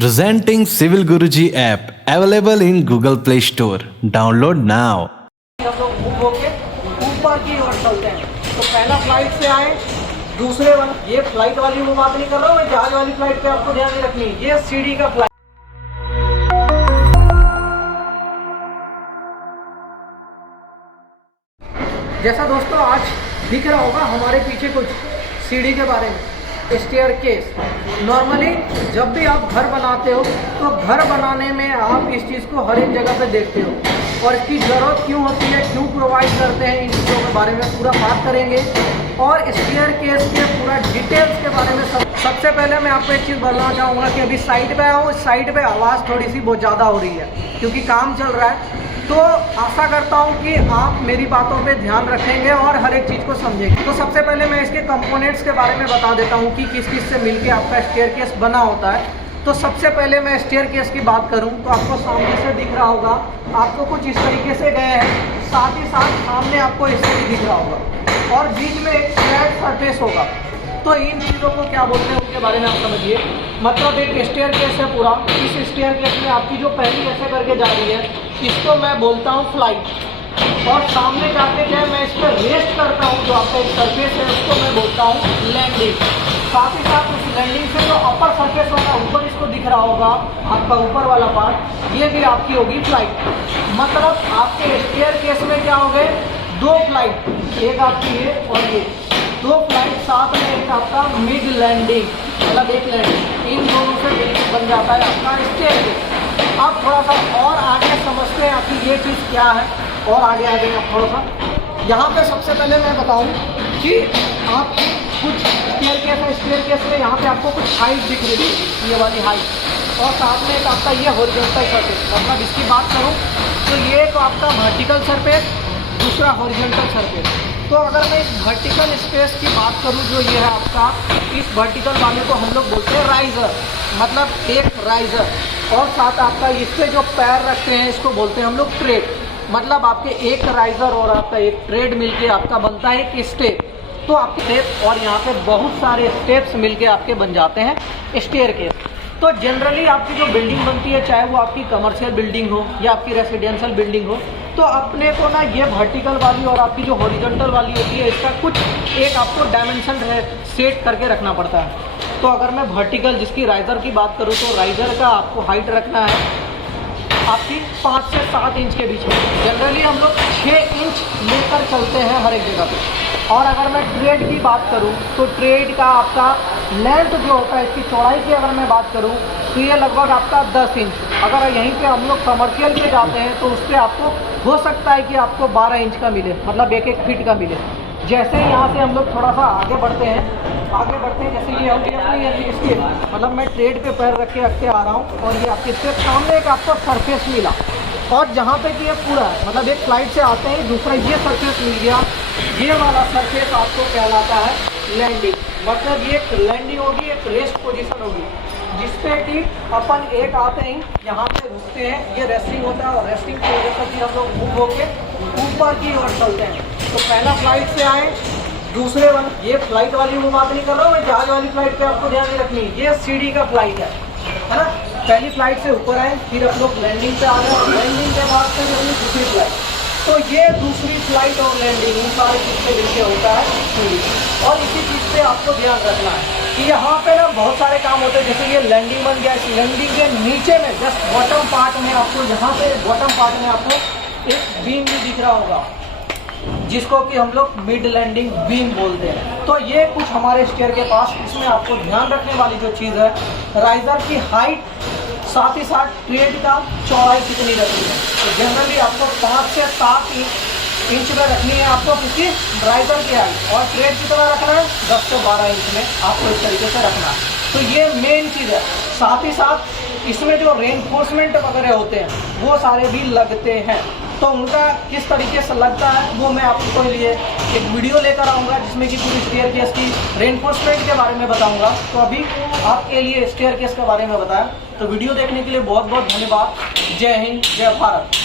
Presenting Civil Guruji app available in Google Play Store. Download now. हम लोग move होके ऊपर की ओर चलते हैं। तो पहला फ्लाइट से आए, दूसरे वाला, ये फ्लाइट वाली वो बात नहीं कर रहा हूँ, मैं जहाज वाली फ्लाइट पे आपको ध्यान नहीं रखनी है। ये सीढ़ी का फ्लाइट। जैसा दोस्तों आज दिख रहा होगा हमारे पीछे कुछ सीढ़ी के बारे में, स्टेयरकेस। नॉर्मली जब भी आप घर बनाते हो तो घर बनाने में आप इस चीज़ को हर एक जगह पे देखते हो और इसकी ज़रूरत क्यों होती है, क्यों प्रोवाइड करते हैं, इन चीज़ों के बारे में पूरा बात करेंगे और स्टेयरकेस के पूरा डिटेल्स के बारे में सबसे पहले मैं आपको एक चीज़ बताना चाहूँगा कि अभी साइड पे आया हूँ, साइड पे आवाज़ थोड़ी सी बहुत ज़्यादा हो रही है क्योंकि काम चल रहा है। तो आशा करता हूँ कि आप मेरी बातों पे ध्यान रखेंगे और हर एक चीज़ को समझेंगे। तो सबसे पहले मैं इसके कंपोनेंट्स के बारे में बता देता हूँ कि किस किस से मिलके आपका स्टेयरकेस बना होता है। तो सबसे पहले मैं स्टेयरकेस की बात करूँ तो आपको सामने से दिख रहा होगा, आपको कुछ इस तरीके से गए हैं, साथ ही साथ सामने आपको इससे भी दिख रहा होगा और बीच में एक फ्लैट सरफेस होगा। तो इन चीज़ों को क्या बोलते हैं उनके बारे में आप समझिए। मतलब एक स्टेयरकेस है पूरा, इस स्टेयरकेस में आपकी जो पहली ऐसे करके जा रही है इसको मैं बोलता हूँ फ्लाइट, और सामने जाके जो है मैं इस पर रेस्ट करता हूँ जो आपका एक सरफेस है उसको मैं बोलता हूँ लैंडिंग। साथ ही साथ उस लैंडिंग से जो अपर सरफेस होगा, ऊपर इसको दिख रहा होगा आपका ऊपर वाला पार्ट, ये भी आपकी होगी फ्लाइट। मतलब आपके स्टेयरकेस में क्या हो गए, दो फ्लाइट, एक आपकी ये और ये, दो फ्लाइट साथ में एक आपका मिड लैंडिंग, मतलब एक लैंडिंग, इन दोनों से मिलकर बन जाता है आपका स्टेयरकेस। अब थोड़ा सा और आगे समझते हैं आपकी ये चीज़ क्या है और आगे आ जाएंगे थोड़ा सा। यहाँ पे सबसे पहले मैं बताऊँ कि आप कुछ स्टेयरकेस में यहाँ पे आपको कुछ हाइट दिख रही है, ये वाली हाइट, और साथ में एक आपका ये हॉरिजॉन्टल सरफेस। मतलब इसकी बात करूँ तो ये तो आपका वर्टिकल सरफेस, दूसरा हॉरिजॉन्टल सरफेस। तो अगर मैं इस वर्टिकल स्पेस की बात करूं जो ये है आपका, इस वर्टिकल वाले को हम लोग बोलते हैं राइजर, मतलब एक राइजर, और साथ आपका इस पे जो पैर रखते हैं इसको बोलते हैं हम लोग ट्रेड। मतलब आपके एक राइजर और आपका एक ट्रेड मिलके आपका बनता है एक स्टेप। तो आपके स्टेप और यहाँ पे बहुत सारे स्टेप्स मिलके आपके बन जाते हैं स्टेयरकेस। तो जनरली आपकी जो बिल्डिंग बनती है, चाहे वो आपकी कमर्शियल बिल्डिंग हो या आपकी रेसिडेंशियल बिल्डिंग हो, तो अपने को ना ये वर्टिकल वाली और आपकी जो हॉरिजॉन्टल वाली होती है इसका कुछ एक आपको डायमेंशन सेट करके रखना पड़ता है। तो अगर मैं वर्टिकल जिसकी राइजर की बात करूँ तो राइजर का आपको हाइट रखना है आपकी 5 से 7 इंच के बीच में। जनरली हम लोग 6 इंच लेकर चलते हैं हर एक जगह पे। और अगर मैं ट्रेड की बात करूं तो ट्रेड का आपका लेंथ जो होता है, इसकी चौड़ाई की अगर मैं बात करूं तो ये लगभग आपका 10 इंच। अगर यहीं पे हम लोग कमर्शियल पे जाते हैं तो उस पर आपको हो सकता है कि आपको 12 इंच का मिले, मतलब 1-1 फीट का मिले। जैसे ही यहाँ से हम लोग थोड़ा सा आगे बढ़ते हैं, जैसे ये होगी अपनी स्टेप, मतलब मैं ट्रेड पे पैर रख के आ रहा हूँ और ये आपके स्टेप सामने एक आपको सरफेस मिला, और जहाँ पे कि ये पूरा है, मतलब एक फ्लाइट से आते हैं दूसरा ये सरफेस मिल गया, ये वाला सरफेस आपको कहलाता है लैंडिंग। मतलब ये एक लैंडिंग होगी, एक रेस्ट पोजीशन होगी जिसपे कि अपन एक आते हैं यहाँ पे रुकते हैं, ये रेस्टिंग होता है और रेस्टिंग की वजह से फिर हम लोग मूव होके ऊपर की ओर चलते हैं। तो पहला फ्लाइट से आए, दूसरे वाला, ये फ्लाइट वाली वो बात नहीं कर रहा हूँ, मैं जहाज वाली फ्लाइट पे आपको ध्यान नहीं रखनी है, ये सीढ़ी का फ्लाइट है ना। पहली फ्लाइट से ऊपर आए, फिर आप लोग लैंडिंग पे आ गए और लैंडिंग के बाद से अपनी दूसरी फ्लाइट। तो ये दूसरी फ्लाइट और लैंडिंग इन सारे चीज़ पे मिलकर होता है सीढ़ी। और इसी चीज़ पे आपको ध्यान रखना है कि यहाँ पे ना बहुत सारे काम होते हैं। जैसे ये लैंडिंग बन गया, इस लैंडिंग के नीचे में जस्ट बॉटम पार्ट में आपको, यहाँ पे बॉटम पार्ट में आपको एक बीम भी दिख रहा होगा जिसको कि हम लोग मिड लैंडिंग बीम बोलते हैं। तो ये कुछ हमारे स्टेयर के पास, इसमें आपको ध्यान रखने वाली जो चीज़ है, राइजर की हाइट, साथ ही साथ ट्रेड का चौड़ाई कितनी रखनी है। तो जनरली आपको 5 से 7 इंच में रखनी है आपको किसी राइजर की हाइट, और ट्रेड कितना रखना है 10 से 12 इंच में आपको इस तरीके से रखना है। तो ये मेन चीज़ है। साथ ही साथ इसमें जो रेनफोर्समेंट वगैरह होते हैं वो सारे भी लगते हैं। तो उनका किस तरीके से लगता है वो मैं आपको लिए एक वीडियो लेकर आऊँगा जिसमें कि पूरी स्टेयरकेस की रेनफोर्समेंट के बारे में बताऊँगा। तो अभी आपके लिए स्टेयरकेस के बारे में बताया। तो वीडियो देखने के लिए बहुत बहुत धन्यवाद। जय हिंद, जय भारत।